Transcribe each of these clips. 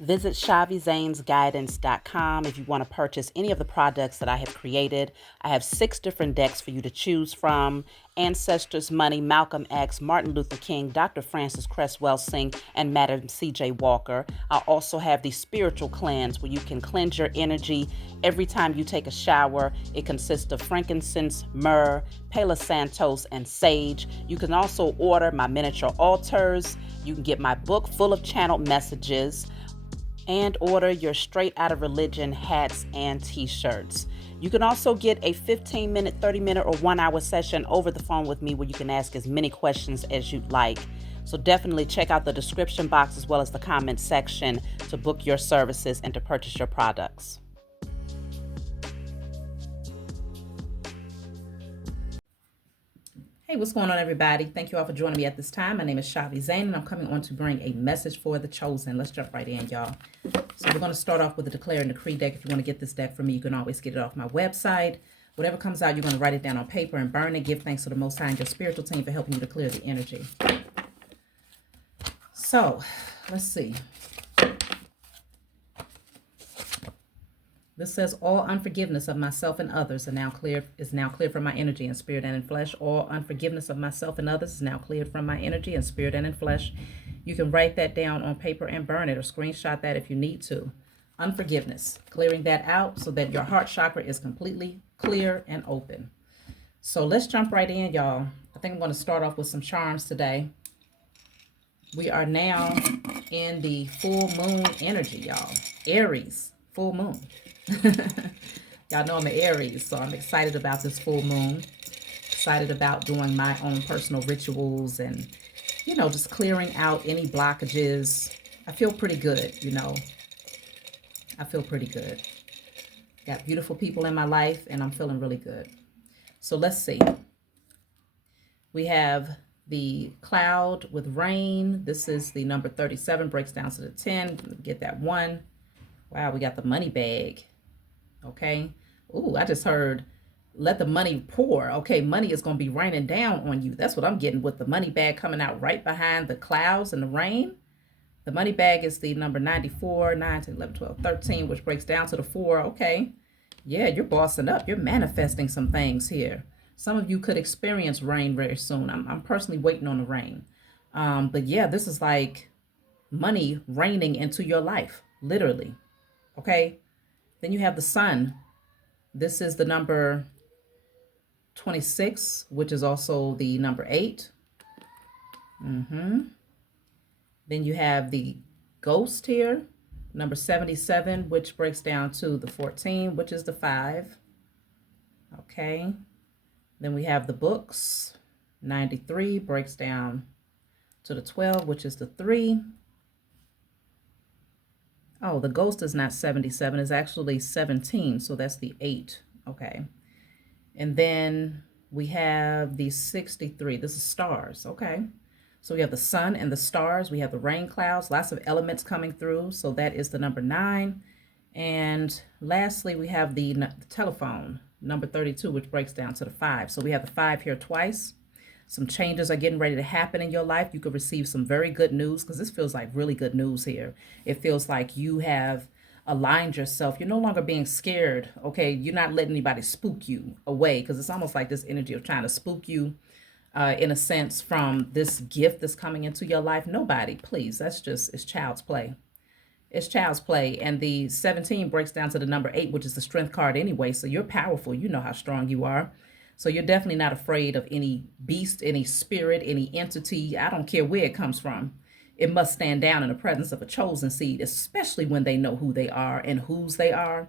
Visit ShaviZanesGuidance.com if you want to purchase any of the products that I have created. I have 6 different decks for you to choose from: Ancestors Money, Malcolm X, Martin Luther King, Dr. Francis Cresswell Singh, and Madam C.J. Walker. I also have the Spiritual Cleanse, where you can cleanse your energy every time you take a shower. It consists of frankincense, myrrh, Palo Santos, and sage. You can also order my miniature altars. You can get my book full of channeled messages, and order your Straight Outta Religion hats and t-shirts. You can also get a 15-minute, 30-minute, or 1-hour session over the phone with me where you can ask as many questions as you'd like. So definitely check out the description box as well as the comment section to book your services and to purchase your products. Hey, what's going on, everybody? Thank you all for joining me at this time. My name is Shavi Zane, and I'm coming on to bring a message for the chosen. Let's jump right in, y'all. So we're going to start off with the Declare and Decree deck. If you want to get this deck from me, you can always get it off my website. Whatever comes out, you're going to write it down on paper and burn it. Give thanks to the Most High and your spiritual team for helping you to clear the energy. So, let's see. This says, all unforgiveness of myself and others is now cleared from my energy in spirit and in flesh. All unforgiveness of myself and others is now cleared from my energy in spirit and in flesh. You can write that down on paper and burn it, or screenshot that if you need to. Unforgiveness, clearing that out so that your heart chakra is completely clear and open. So let's jump right in, y'all. I think I'm going to start off with some charms today. We are now in the full moon energy, y'all. Aries, full moon. Y'all know I'm an Aries, so I'm excited about this full moon. Excited about doing my own personal rituals and, just clearing out any blockages. I feel pretty good, I feel pretty good. Got beautiful people in my life, and I'm feeling really good. So let's see. We have the cloud with rain. This is the number 37, breaks down to the 10. Get that 1. Wow, we got the money bag. Okay. Ooh, I just heard, let the money pour. Okay, money is going to be raining down on you. That's what I'm getting with the money bag coming out right behind the clouds and the rain. The money bag is the number 94, 9, 10, 11, 12, 13, which breaks down to the 4. Okay. Yeah, you're bossing up. You're manifesting some things here. Some of you could experience rain very soon. I'm personally waiting on the rain. But yeah, this is like money raining into your life, literally. Okay. Then you have the sun. This is the number 26, which is also the number 8. Then you have the ghost here, number 77, which breaks down to the 14, which is the 5. Okay. Then we have the books. 93 breaks down to the 12, which is the 3. Oh, the ghost is not 77. It's actually 17. So that's the 8. Okay. And then we have the 63. This is stars. Okay. So we have the sun and the stars. We have the rain clouds, lots of elements coming through. So that is the number 9. And lastly, we have the telephone, number 32, which breaks down to the 5. So we have the 5 here twice. Some changes are getting ready to happen in your life. You could receive some very good news, because this feels like really good news here. It feels like you have aligned yourself. You're no longer being scared. Okay. You're not letting anybody spook you away, because it's almost like this energy of trying to spook you in a sense from this gift that's coming into your life. Nobody, please. It's child's play. It's child's play. And the 17 breaks down to the number 8, which is the strength card anyway. So you're powerful. You know how strong you are. So you're definitely not afraid of any beast, any spirit, any entity. I don't care where it comes from. It must stand down in the presence of a chosen seed, especially when they know who they are and whose they are.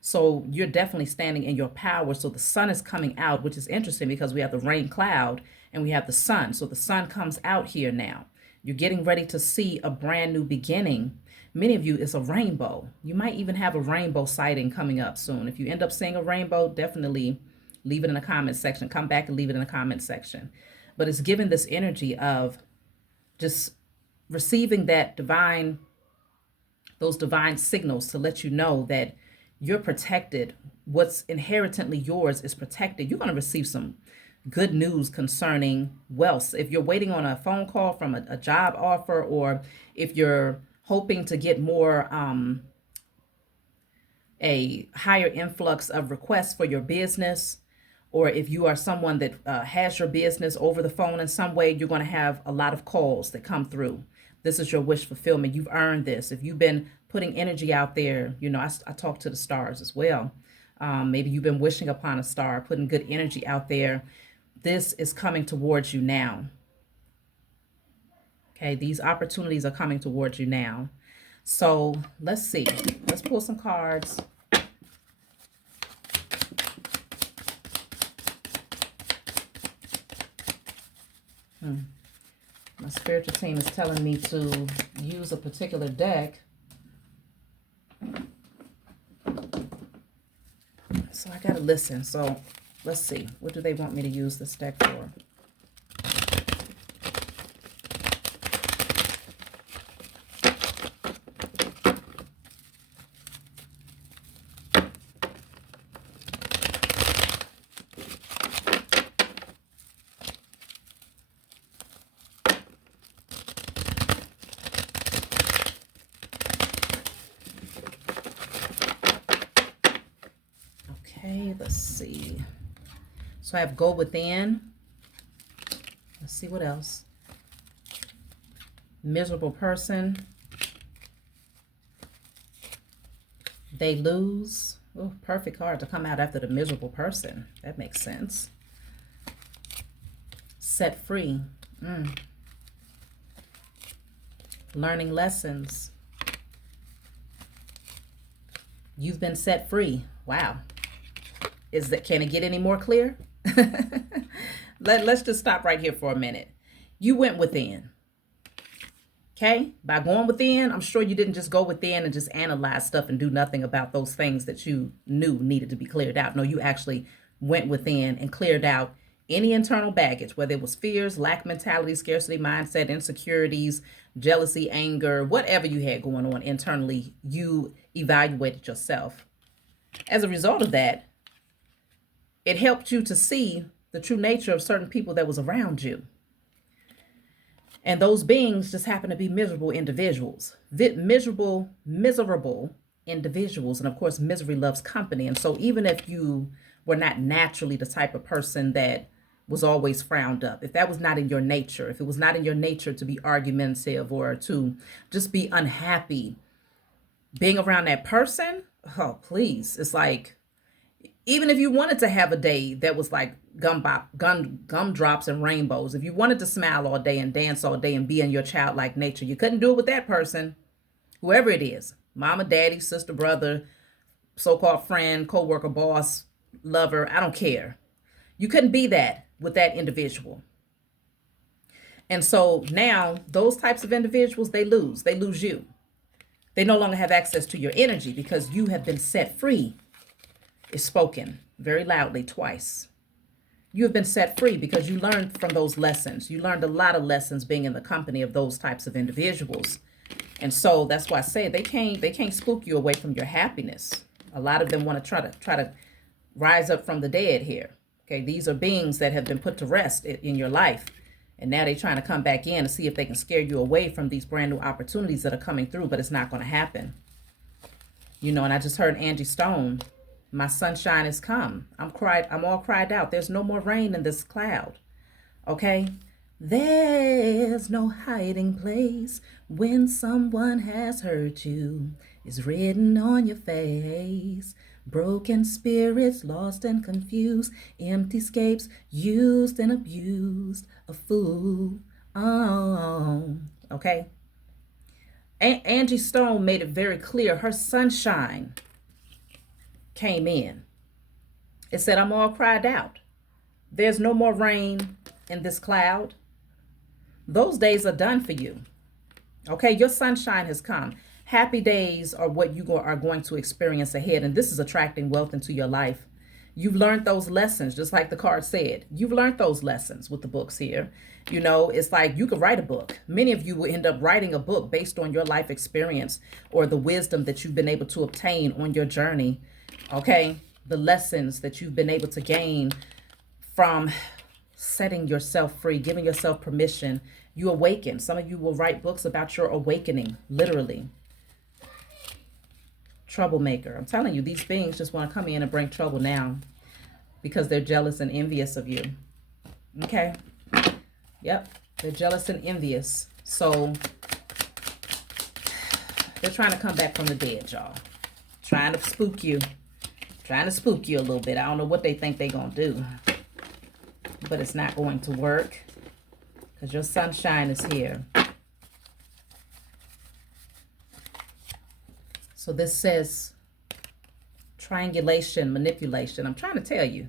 So you're definitely standing in your power. So the sun is coming out, which is interesting because we have the rain cloud and we have the sun. So the sun comes out here now. You're getting ready to see a brand new beginning. Many of you, it's a rainbow. You might even have a rainbow sighting coming up soon. If you end up seeing a rainbow, definitely leave it in the comment section. Come back and leave it in the comment section. But it's given this energy of just receiving that those divine signals to let you know that you're protected. What's inherently yours is protected. You're going to receive some good news concerning wealth. If you're waiting on a phone call from a job offer, or if you're hoping to get more, a higher influx of requests for your business, or if you are someone that has your business over the phone in some way, you're going to have a lot of calls that come through. This is your wish fulfillment. You've earned this. If you've been putting energy out there, you know, I talk to the stars as well. Maybe you've been wishing upon a star, putting good energy out there. This is coming towards you now. Okay, these opportunities are coming towards you now. So let's see. Let's pull some cards. My spiritual team is telling me to use a particular deck. So I gotta listen. So let's see. What do they want me to use this deck for? Okay, let's see. So I have go within. Let's see what else. Miserable person. They lose. Oh, perfect card to come out after the miserable person. That makes sense. Set free. Learning lessons. You've been set free. Wow. Can it get any more clear? Let's just stop right here for a minute. You went within. Okay? By going within, I'm sure you didn't just go within and just analyze stuff and do nothing about those things that you knew needed to be cleared out. No, you actually went within and cleared out any internal baggage, whether it was fears, lack mentality, scarcity mindset, insecurities, jealousy, anger, whatever you had going on internally, you evaluated yourself. As a result of that, it helped you to see the true nature of certain people that was around you. And those beings just happen to be miserable individuals. Miserable individuals. And of course, misery loves company. And so even if you were not naturally the type of person that was always frowned up, if that was not in your nature, if it was not in your nature to be argumentative or to just be unhappy, being around that person, oh, please, it's like, even if you wanted to have a day that was like gumdrops and rainbows, if you wanted to smile all day and dance all day and be in your childlike nature, you couldn't do it with that person, whoever it is, mama, daddy, sister, brother, so-called friend, co-worker, boss, lover, I don't care. You couldn't be that with that individual. And so now those types of individuals, they lose you. They no longer have access to your energy because you have been set free. Is spoken very loudly twice. You have been set free because you learned from those lessons. You learned a lot of lessons being in the company of those types of individuals. And so that's why I say they can't spook you away from your happiness. A lot of them want to try to rise up from the dead here. Okay, these are beings that have been put to rest in your life. And now they're trying to come back in and see if they can scare you away from these brand new opportunities that are coming through, but it's not going to happen. You know, and I just heard Angie Stone, my sunshine has come. I'm all cried out. There's no more rain in this cloud. Okay? There's no hiding place when someone has hurt you. It's written on your face. Broken spirits, lost and confused. Empty scapes, used and abused. A fool. Oh. Okay? Angie Stone made it very clear. Her sunshine came in. It said, I'm all cried out. There's no more rain in this cloud. Those days are done for you. Okay, your sunshine has come. Happy days are what you are going to experience ahead. And this is attracting wealth into your life. You've learned those lessons, just like the card said. You've learned those lessons with the books here. You know, it's like you could write a book. Many of you will end up writing a book based on your life experience or the wisdom that you've been able to obtain on your journey. Okay, the lessons that you've been able to gain from setting yourself free, giving yourself permission You awaken. Some of you will write books about your awakening, literally. Troublemaker. I'm telling you, these beings just want to come in and bring trouble now because they're jealous and envious of you. Okay? Yep. They're jealous and envious. So they're trying to come back from the dead, y'all. Trying to spook you. Trying to spook you a little bit. I don't know what they think they're going to do. But it's not going to work. Because your sunshine is here. So this says triangulation, manipulation. I'm trying to tell you,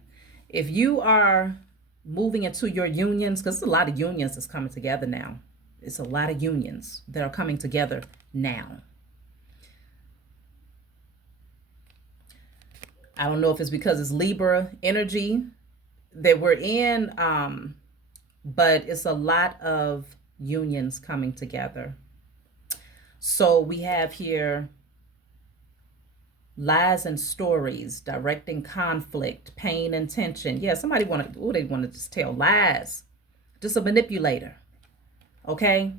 if you are moving into your unions, because there's a lot of unions that's coming together now. It's a lot of unions that are coming together now. I don't know if it's because it's Libra energy that we're in, but it's a lot of unions coming together. So we have here lies and stories, directing conflict, pain and tension. Yeah, somebody they want to just tell lies. Just a manipulator. Okay?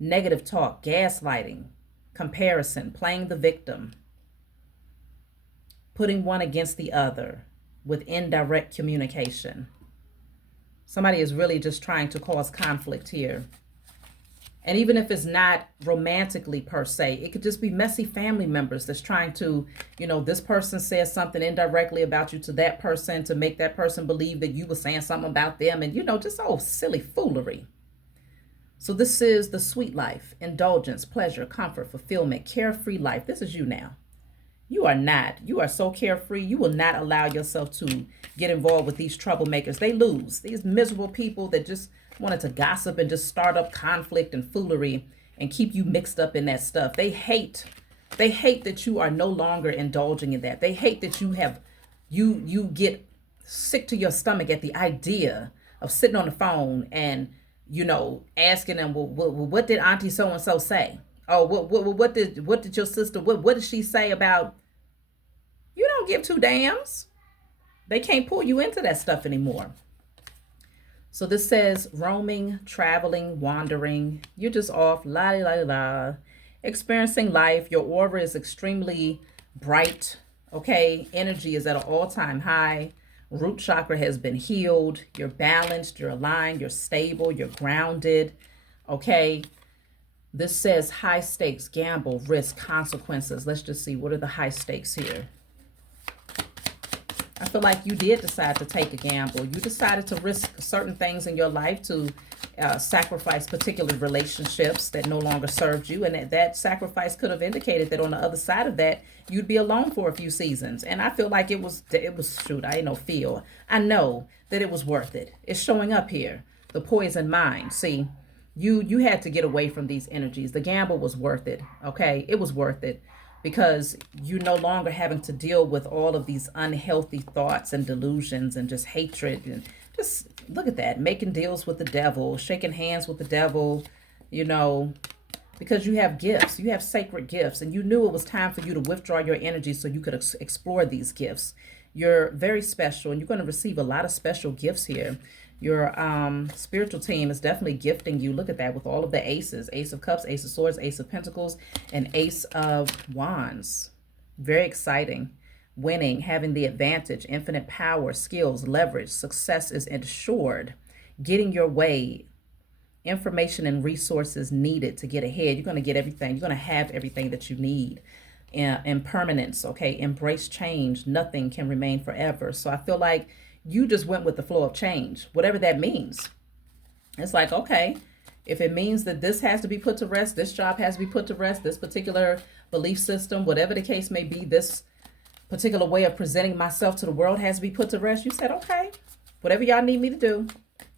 Negative talk, gaslighting, comparison, playing the victim, putting one against the other with indirect communication. Somebody is really just trying to cause conflict here. And even if it's not romantically per se, it could just be messy family members that's trying to, this person says something indirectly about you to that person to make that person believe that you were saying something about them. And, just all silly foolery. So this is the sweet life, indulgence, pleasure, comfort, fulfillment, carefree life. This is you now. You are not. You are so carefree. You will not allow yourself to get involved with these troublemakers. They lose. These miserable people that just wanted to gossip and just start up conflict and foolery and keep you mixed up in that stuff. They hate that you are no longer indulging in that. They hate that you get sick to your stomach at the idea of sitting on the phone and, asking them, well, what did Auntie so-and-so say? Oh, what did your sister, what did she say about, you don't give two damns. They can't pull you into that stuff anymore. So this says roaming, traveling, wandering. You're just off, la la la, experiencing life. Your aura is extremely bright. Okay, energy is at an all-time high. Root chakra has been healed. You're balanced, you're aligned, you're stable, you're grounded. Okay. This says high stakes, gamble, risk, consequences. Let's just see, what are the high stakes here? I feel like you did decide to take a gamble. You decided to risk certain things in your life to sacrifice particular relationships that no longer served you. And that sacrifice could have indicated that on the other side of that, you'd be alone for a few seasons. And I feel like it was shoot, I ain't no feel. I know that it was worth it. It's showing up here. The poison mind. See, you had to get away from these energies. The gamble was worth it. Okay. It was worth it. Because you're no longer having to deal with all of these unhealthy thoughts and delusions and just hatred. And just look at that, making deals with the devil, shaking hands with the devil, because you have gifts, you have sacred gifts, and you knew it was time for you to withdraw your energy so you could explore these gifts. You're very special, and you're going to receive a lot of special gifts here. Your spiritual team is definitely gifting you. Look at that with all of the aces. Ace of Cups, Ace of Swords, Ace of Pentacles, and Ace of Wands. Very exciting. Winning, having the advantage, infinite power, skills, leverage, success is ensured. Getting your way, information and resources needed to get ahead. You're going to get everything. You're going to have everything that you need. Impermanence, okay? Embrace change. Nothing can remain forever. So I feel like you just went with the flow of change, whatever that means. It's like, okay, if it means that this has to be put to rest, this job has to be put to rest, this particular belief system, whatever the case may be, this particular way of presenting myself to the world has to be put to rest. You said, okay, whatever y'all need me to do,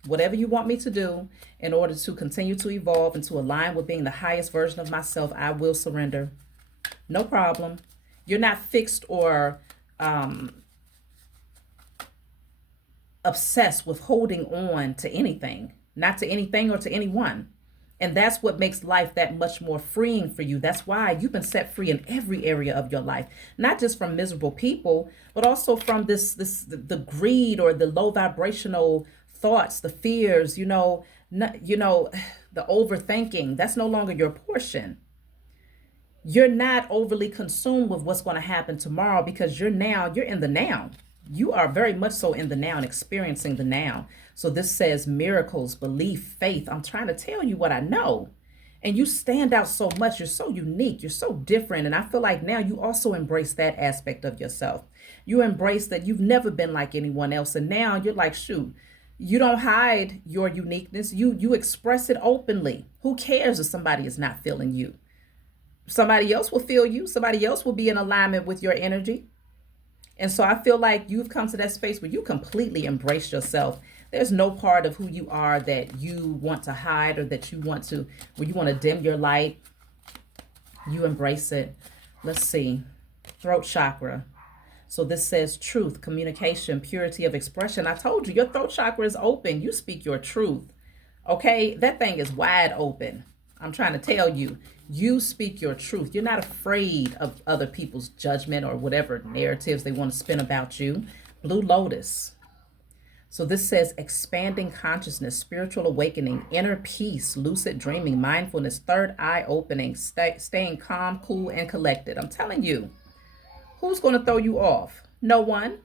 whatever you want me to do in order to continue to evolve and to align with being the highest version of myself, I will surrender. No problem. You're not fixed or obsessed with holding on to anything, not to anything or to anyone. And that's what makes life that much more freeing for you. That's why you've been set free in every area of your life, not just from miserable people, but also from the greed or the low vibrational thoughts, the fears, You know, the overthinking, that's no longer your portion. You're not overly consumed with what's going to happen tomorrow because you're in the now. You are very much so in the now and experiencing the now. So this says miracles, belief, faith. I'm trying to tell you what I know. And you stand out so much. You're so unique. You're so different. And I feel like now you also embrace that aspect of yourself. You embrace that you've never been like anyone else. And now you're like, shoot, you don't hide your uniqueness. You express it openly. Who cares if somebody is not feeling you? Somebody else will feel you. Somebody else will be in alignment with your energy. And so I feel like you've come to that space where you completely embrace yourself. There's no part of who you are that you want to hide or that you want to, where you want to dim your light. You embrace it. Let's see. Throat chakra. So this says truth, communication, purity of expression. I told you, your throat chakra is open. You speak your truth. Okay? That thing is wide open. I'm trying to tell you, you speak your truth. You're not afraid of other people's judgment or whatever narratives they want to spin about you. Blue lotus. So this says expanding consciousness, spiritual awakening, inner peace, lucid dreaming, mindfulness, third eye opening, staying calm, cool, and collected. I'm telling you, who's going to throw you off? No one.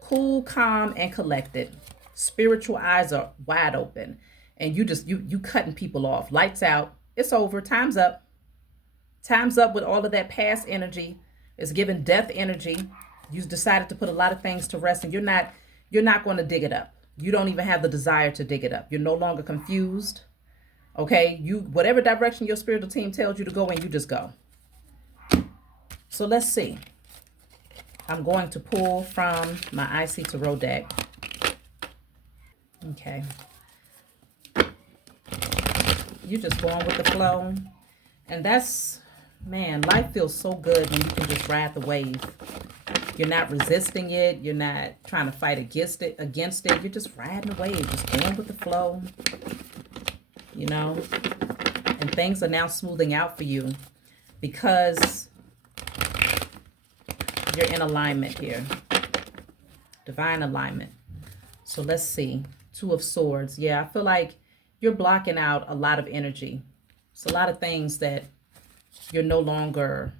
Cool, calm, and collected. Spiritual eyes are wide open. And you cutting people off. Lights out. It's over. Time's up. Time's up with all of that past energy. It's giving death energy. You've decided to put a lot of things to rest, and you're not going to dig it up. You don't even have the desire to dig it up. You're no longer confused. Okay? You whatever direction your spiritual team tells you to go in, you just go. So let's see. I'm going to pull from my IC Tarot deck. Okay. You're just going with the flow. And that's, man, life feels so good when you can just ride the wave. You're not resisting it. You're not trying to fight against it. You're just riding the wave, just going with the flow, you know. And things are now smoothing out for you because you're in alignment here. Divine alignment. So let's see. Two of Swords. Yeah, I feel like you're blocking out a lot of energy. It's a lot of things that you're no longer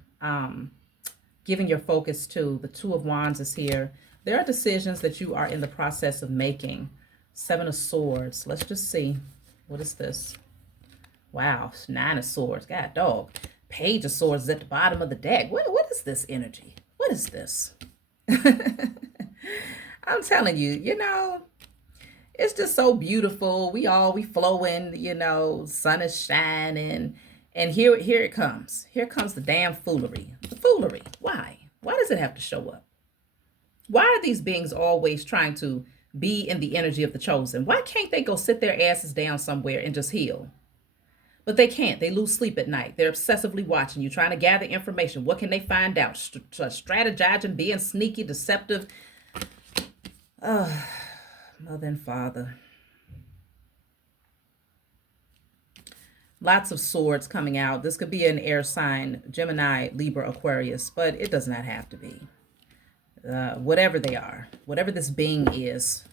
giving your focus to. The Two of Wands is here. There are decisions that you are in the process of making. Seven of Swords. Let's just see. What is this? Wow. Nine of Swords. God dog. Page of Swords is at the bottom of the deck. What is this energy? What is this? I'm telling you, you know, it's just so beautiful. We flowing, you know, sun is shining. And here it comes. Here comes the damn foolery. The foolery. Why? Why does it have to show up? Why are these beings always trying to be in the energy of the chosen? Why can't they go sit their asses down somewhere and just heal? But they can't. They lose sleep at night. They're obsessively watching you, trying to gather information. What can they find out? Strategizing, being sneaky, deceptive. Mother and Father. Lots of swords coming out. This could be an air sign, Gemini, Libra, Aquarius, but it does not have to be. Whatever they are, whatever this being is,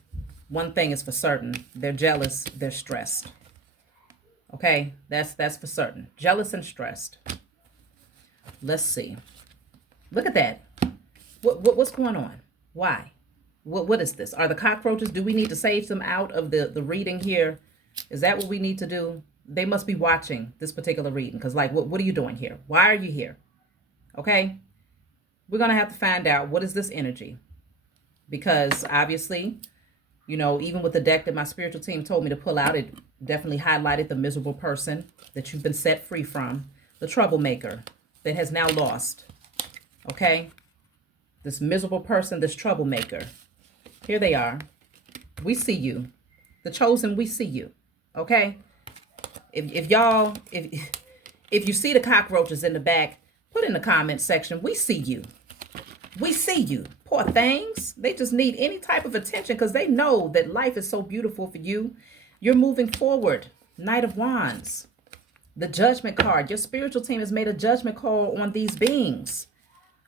one thing is for certain. They're jealous, they're stressed. Okay, that's for certain. Jealous and stressed. Let's see. Look at that. What's going on? Why? What is this? Are the cockroaches? Do we need to sage them out of the reading here? Is that what we need to do? They must be watching this particular reading because, like, what are you doing here? Why are you here? Okay? We're going to have to find out what is this energy. Because obviously, you know, even with the deck that my spiritual team told me to pull out, it definitely highlighted the miserable person that you've been set free from. The troublemaker that has now lost. Okay? This miserable person, this troublemaker. Here they are. We see you. The chosen, we see you. Okay? If you see the cockroaches in the back, put in the comment section, we see you. We see you. Poor things. They just need any type of attention because they know that life is so beautiful for you. You're moving forward. Knight of Wands. The Judgment card. Your spiritual team has made a judgment call on these beings.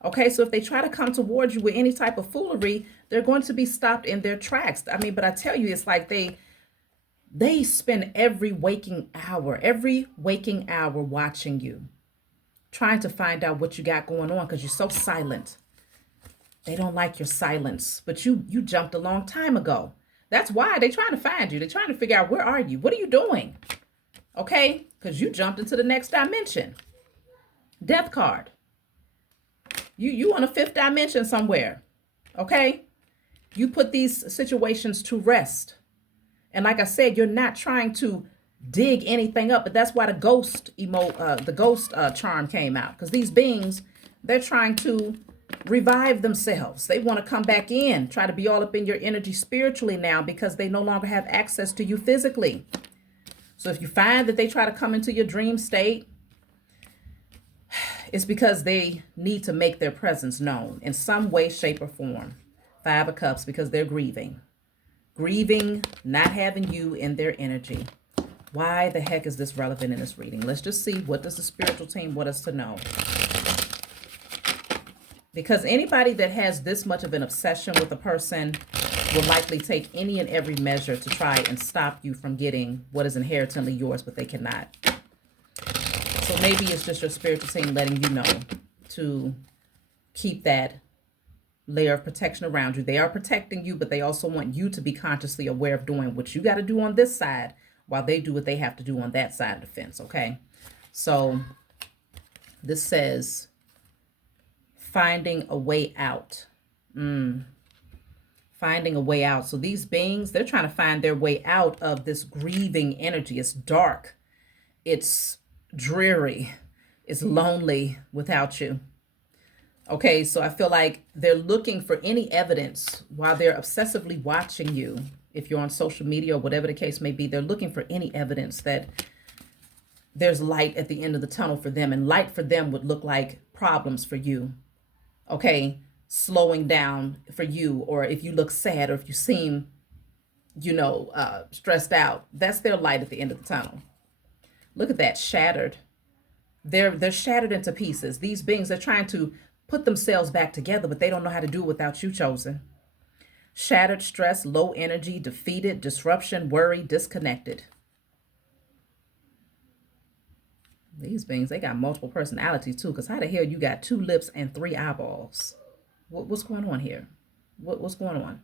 Okay, so if they try to come towards you with any type of foolery, they're going to be stopped in their tracks. I mean, but I tell you, it's like They spend every waking hour watching you, trying to find out what you got going on because you're so silent. They don't like your silence, but you jumped a long time ago. That's why they're trying to find you. They're trying to figure out, where are you? What are you doing? Okay? Because you jumped into the next dimension. Death card. You on a fifth dimension somewhere. Okay? You put these situations to rest. And like I said, you're not trying to dig anything up, but that's why the ghost charm came out. Because these beings, they're trying to revive themselves. They want to come back in, try to be all up in your energy spiritually now because they no longer have access to you physically. So if you find that they try to come into your dream state, it's because they need to make their presence known in some way, shape, or form. Five of Cups, because they're grieving. Grieving, not having you in their energy. Why the heck is this relevant in this reading? Let's just see, what does the spiritual team want us to know? Because anybody that has this much of an obsession with a person will likely take any and every measure to try and stop you from getting what is inherently yours, but they cannot. So maybe it's just your spiritual team letting you know to keep that layer of protection around you. They are protecting you, but they also want you to be consciously aware of doing what you got to do on this side while they do what they have to do on that side of the fence, okay? So this says finding a way out. Finding a way out. So these beings, they're trying to find their way out of this grieving energy. It's dark. It's dreary. It's lonely without you. Okay, so I feel like they're looking for any evidence while they're obsessively watching you. If you're on social media or whatever the case may be, they're looking for any evidence that there's light at the end of the tunnel for them. And light for them would look like problems for you. Okay, slowing down for you, or if you look sad, or if you seem, stressed out, that's their light at the end of the tunnel. Look at that, shattered. They're shattered into pieces. These beings are trying to put themselves back together, but they don't know how to do it without you, chosen. Shattered, stressed, low energy, defeated, disruption, worry, disconnected. These beings, they got multiple personalities too, because how the hell you got 2 lips and 3 eyeballs? What's going on here? What's going on?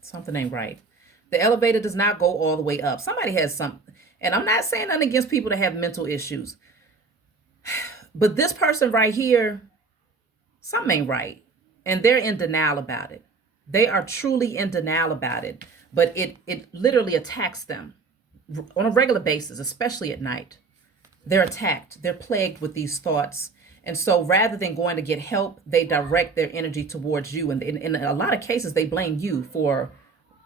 Something ain't right. The elevator does not go all the way up. Somebody has some, and I'm not saying nothing against people that have mental issues, but this person right here, something ain't right. And they're in denial about it. They are truly in denial about it, but it literally attacks them on a regular basis, especially at night. They're attacked. They're plagued with these thoughts. And so rather than going to get help, they direct their energy towards you. And in a lot of cases, they blame you for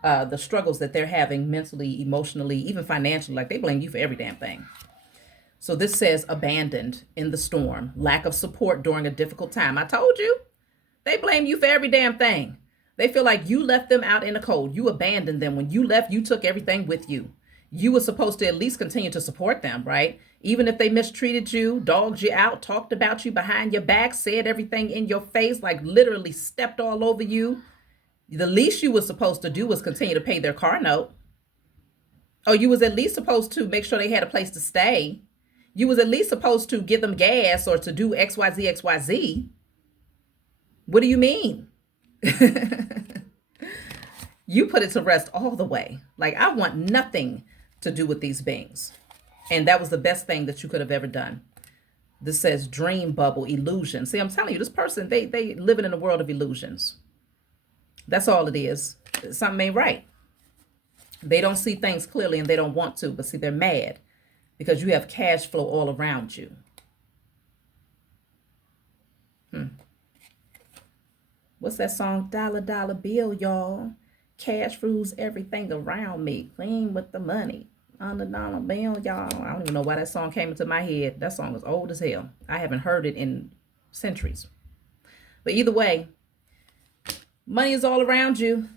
the struggles that they're having mentally, emotionally, even financially. Like, they blame you for every damn thing. So this says abandoned in the storm, lack of support during a difficult time. I told you, they blame you for every damn thing. They feel like you left them out in the cold. You abandoned them. When you left, you took everything with you. You were supposed to at least continue to support them, right? Even if they mistreated you, dogged you out, talked about you behind your back, said everything in your face, like literally stepped all over you. The least you were supposed to do was continue to pay their car note. Or you was at least supposed to make sure they had a place to stay. You was at least supposed to give them gas or to do XYZ, XYZ. What do you mean? You put it to rest all the way. Like, I want nothing to do with these beings. And that was the best thing that you could have ever done. This says dream bubble, illusion. See, I'm telling you, this person, they living in a world of illusions. That's all it is. Something ain't right. They don't see things clearly and they don't want to, but see, they're mad because you have cash flow all around you. What's that song? Dollar, dollar bill, y'all. Cash rules everything around me. Clean with the money. On the dollar bill, y'all. I don't even know why that song came into my head. That song is old as hell. I haven't heard it in centuries. But either way, money is all around you.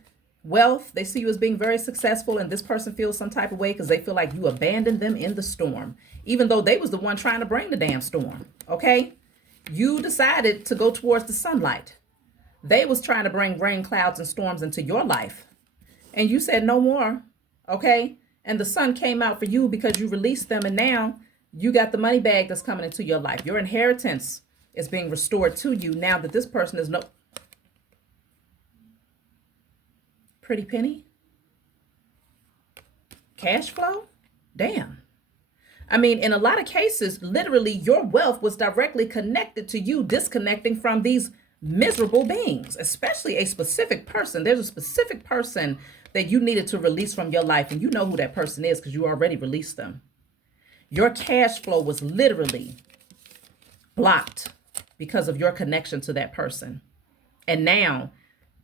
Wealth, they see you as being very successful, and this person feels some type of way because they feel like you abandoned them in the storm, even though they was the one trying to bring the damn storm, okay? You decided to go towards the sunlight. They was trying to bring rain, clouds, and storms into your life. and you said no more, okay? And the sun came out for you because you released them, and now you got the money bag that's coming into your life. Your inheritance is being restored to you now that this person is no pretty penny cash flow. Damn. I mean, in a lot of cases, literally your wealth was directly connected to you disconnecting from these miserable beings, especially a specific person. There's a specific person that you needed to release from your life, and you know who that person is because you already released them. Your cash flow was literally blocked because of your connection to that person. And now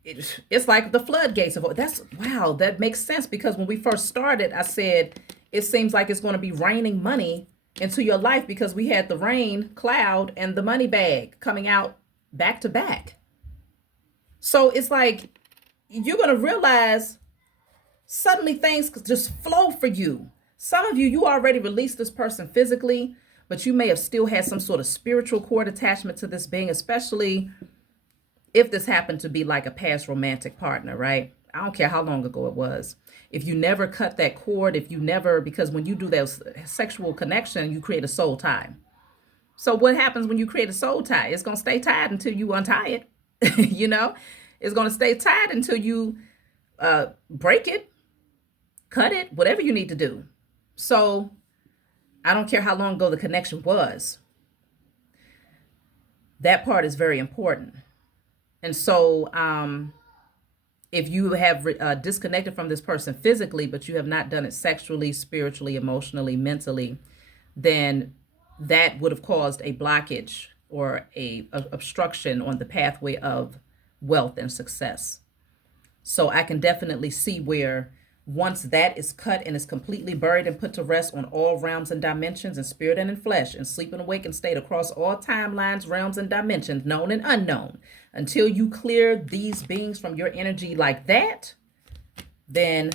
it's like the floodgates of that's wow, that makes sense, because when we first started, I said it seems like it's going to be raining money into your life because we had the rain cloud and the money bag coming out back to back. So it's like you're going to realize suddenly things just flow for you. Some of you, you already released this person physically, but you may have still had some sort of spiritual cord attachment to this being, especially if this happened to be like a past romantic partner, right? I don't care how long ago it was. If you never cut that cord, if you never, because when you do that sexual connection, you create a soul tie. So what happens when you create a soul tie? It's going to stay tied until you untie it. You know, it's going to stay tied until you break it, cut it, whatever you need to do. So I don't care how long ago the connection was. That part is very important. And so if you have disconnected from this person physically, but you have not done it sexually, spiritually, emotionally, mentally, then that would have caused a blockage or a obstruction on the pathway of wealth and success. So I can definitely see where once that is cut and is completely buried and put to rest on all realms and dimensions, in spirit and in flesh, in sleep and awakened state, across all timelines, realms and dimensions, known and unknown, until you clear these beings from your energy like that, then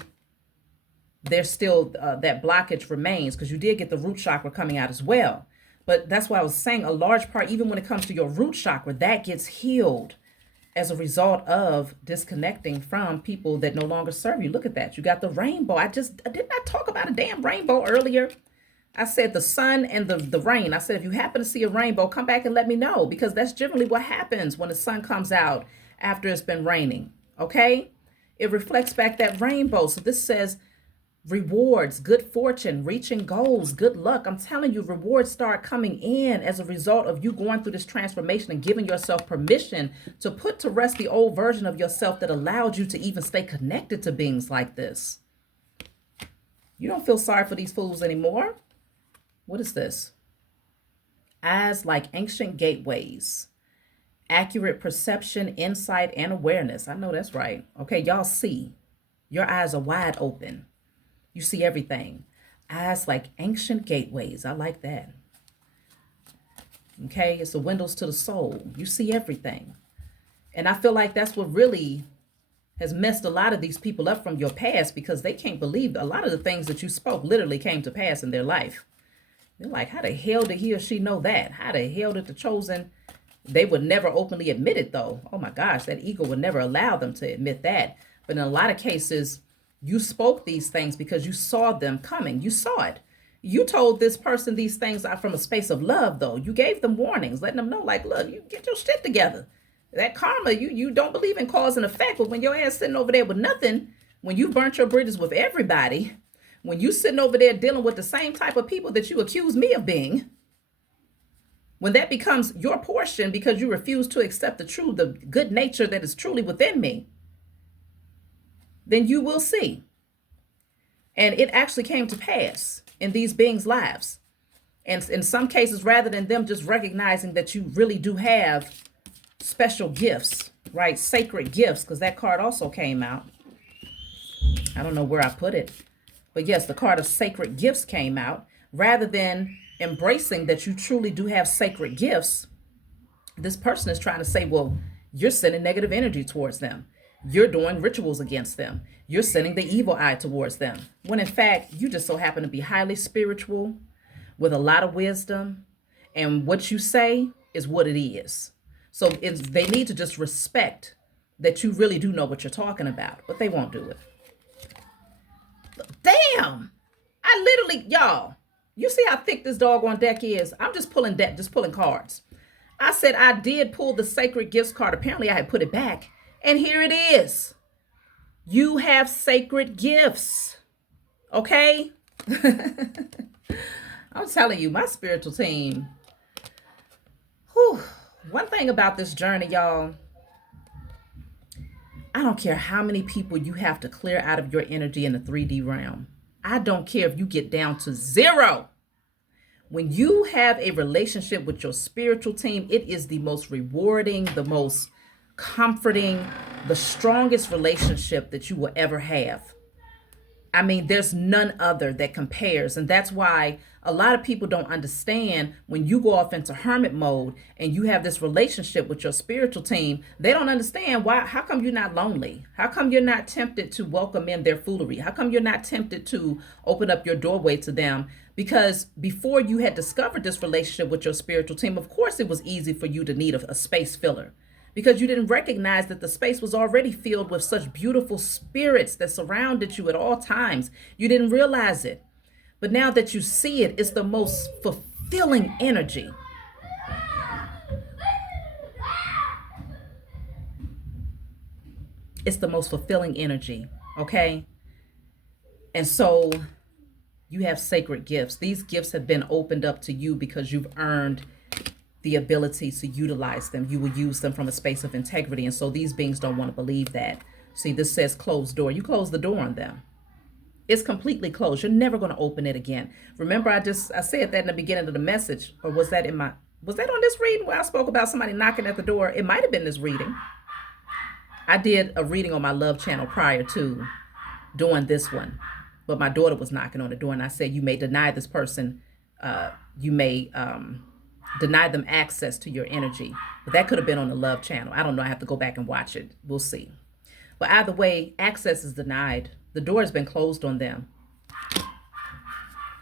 there's still that blockage remains, because you did get the root chakra coming out as well. But that's why I was saying a large part, even when it comes to your root chakra, that gets healed as a result of disconnecting from people that no longer serve you. Look at that. You got the rainbow. I did not talk about a damn rainbow earlier. I said the sun and the rain. I said, if you happen to see a rainbow, come back and let me know, because that's generally what happens when the sun comes out after it's been raining. Okay? It reflects back that rainbow. So this says rewards, good fortune, reaching goals, good luck. I'm telling you, rewards start coming in as a result of you going through this transformation and giving yourself permission to put to rest the old version of yourself that allowed you to even stay connected to beings like this. You don't feel sorry for these fools anymore. What is this? Eyes like ancient gateways. Accurate perception, insight, and awareness. I know that's right. Okay, y'all see. Your eyes are wide open. You see everything. Eyes like ancient gateways. I like that. Okay, it's the windows to the soul. You see everything. And I feel like that's what really has messed a lot of these people up from your past, because they can't believe a lot of the things that you spoke literally came to pass in their life. They're like, how the hell did he or she know that? How the hell did the chosen? They would never openly admit it, though. Oh my gosh, that ego would never allow them to admit that. But in a lot of cases, you spoke these things because you saw them coming. You saw it. You told this person these things out from a space of love, though. You gave them warnings, letting them know, like, look, you get your shit together. That karma, you don't believe in cause and effect, but when your ass sitting over there with nothing, when you burnt your bridges with everybody, when you sitting over there dealing with the same type of people that you accuse me of being, when that becomes your portion because you refuse to accept the good nature that is truly within me, then you will see. And it actually came to pass in these beings' lives. And in some cases, rather than them just recognizing that you really do have special gifts, right? Sacred gifts, because that card also came out. I don't know where I put it. But yes, the card of sacred gifts came out. Rather than embracing that you truly do have sacred gifts, this person is trying to say, well, you're sending negative energy towards them. You're doing rituals against them. You're sending the evil eye towards them. When in fact, you just so happen to be highly spiritual with a lot of wisdom. And what you say is what it is. So they need to just respect that you really do know what you're talking about, but they won't do it. Damn. I literally, y'all, you see how thick this doggone deck is? I'm just pulling cards. I said I did pull the sacred gifts card. Apparently I had put it back. And here it is. You have sacred gifts. Okay? I'm telling you, my spiritual team. Whew, one thing about this journey, y'all, I don't care how many people you have to clear out of your energy in the 3D realm. I don't care if you get down to 0. When you have a relationship with your spiritual team, it is the most rewarding, the most comforting, the strongest relationship that you will ever have. I mean, there's none other that compares. And that's why a lot of people don't understand when you go off into hermit mode and you have this relationship with your spiritual team, they don't understand why. How come you're not lonely? How come you're not tempted to welcome in their foolery? How come you're not tempted to open up your doorway to them? Because before you had discovered this relationship with your spiritual team, of course, it was easy for you to need a space filler, because you didn't recognize that the space was already filled with such beautiful spirits that surrounded you at all times. You didn't realize it. But now that you see it, it's the most fulfilling energy. It's the most fulfilling energy, okay? And so you have sacred gifts. These gifts have been opened up to you because you've earned the ability to utilize them. You will use them from a space of integrity. And so these beings don't want to believe that. See, this says closed door. You close the door on them. It's completely closed. You're never going to open it again. Remember, I said that in the beginning of the message, or was that on this reading where I spoke about somebody knocking at the door? It might have been this reading. I did a reading on my love channel prior to doing this one, but my daughter was knocking on the door and I said, you may deny this person, you may deny them access to your energy. But that could have been on the love channel. I don't know. I have to go back and watch it. We'll see. But either way, access is denied. The door has been closed on them.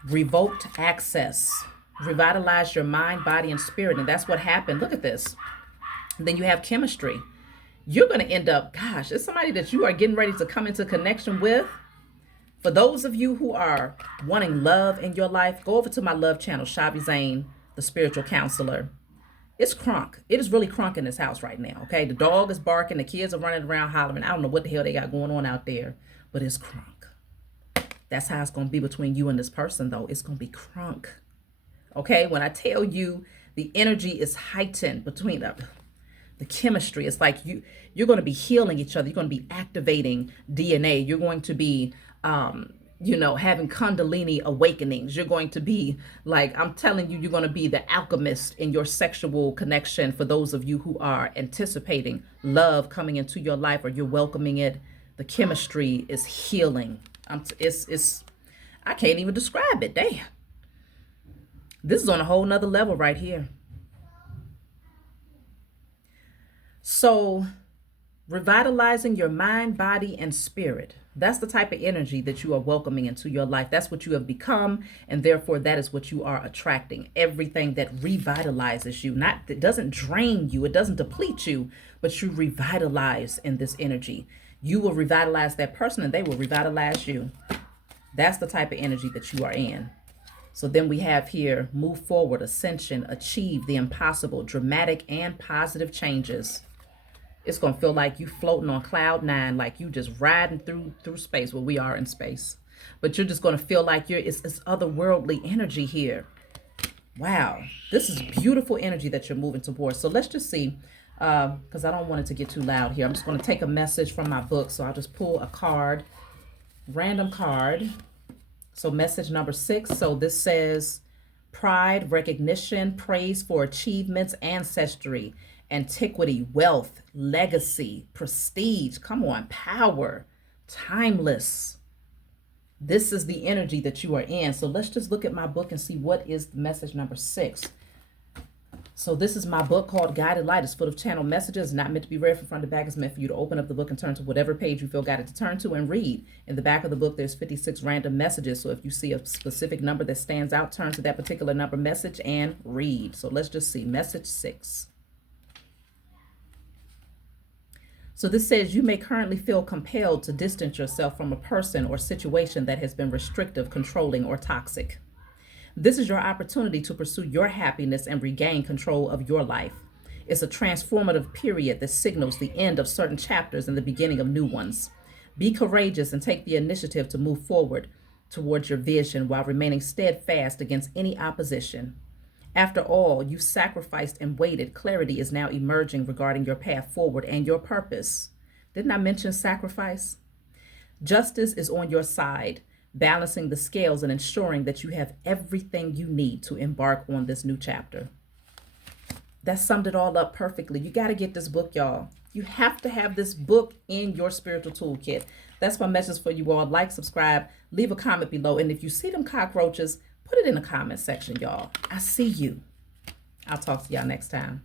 Revoked access. Revitalize your mind, body, and spirit. And that's what happened. Look at this. And then you have chemistry. You're going to end up, gosh, it's somebody that you are getting ready to come into connection with. For those of you who are wanting love in your life, go over to my love channel, Shavi Zane, the spiritual counselor. It's crunk. It is really crunk in this house right now, okay? The dog is barking. The kids are running around hollering. I don't know what the hell they got going on out there, but it's crunk. That's how it's going to be between you and this person, though. It's going to be crunk, okay? When I tell you the energy is heightened between the chemistry, it's like you're going to be healing each other. You're going to be activating DNA. You're going to be having Kundalini awakenings. You're going to be like, I'm telling you, you're going to be the alchemist in your sexual connection. For those of you who are anticipating love coming into your life, or you're welcoming it, the chemistry is healing. I can't even describe it. Damn. This is on a whole nother level right here. So revitalizing your mind, body, and spirit. That's the type of energy that you are welcoming into your life. That's what you have become, and therefore that is what you are attracting. Everything that revitalizes you. It doesn't drain you, it doesn't deplete you, but you revitalize in this energy. You will revitalize that person and they will revitalize you. That's the type of energy that you are in. So then we have here, move forward, ascension, achieve the impossible, dramatic and positive changes. It's going to feel like you floating on cloud 9, like you just riding through space. Well, we are in space. But you're just going to feel like it's otherworldly energy here. Wow. This is beautiful energy that you're moving towards. So let's just see, because I don't want it to get too loud here. I'm just going to take a message from my book. So I'll just pull a card, random card. So message number 6. So this says pride, recognition, praise for achievements, ancestry, antiquity, wealth, legacy, prestige. Come on, power, timeless. This is the energy that you are in. So let's just look at my book and see what is message number 6. So this is my book called Guided Light. It's full of channel messages, not meant to be read from front to back. It's meant for you to open up the book and turn to whatever page you feel guided to turn to and read. In the back of the book, there's 56 random messages. So if you see a specific number that stands out, turn to that particular number message and read. So let's just see. Message 6. So this says you may currently feel compelled to distance yourself from a person or situation that has been restrictive, controlling, or toxic. This is your opportunity to pursue your happiness and regain control of your life. It's a transformative period that signals the end of certain chapters and the beginning of new ones. Be courageous and take the initiative to move forward towards your vision while remaining steadfast against any opposition. After all, you sacrificed and waited. Clarity is now emerging regarding your path forward and your purpose. Didn't I mention sacrifice? Justice is on your side, balancing the scales and ensuring that you have everything you need to embark on this new chapter. That summed it all up perfectly. You got to get this book, y'all. You have to have this book in your spiritual toolkit. That's my message for you all. Like, subscribe, leave a comment below. And if you see them cockroaches, put it in the comment section, y'all. I see you. I'll talk to y'all next time.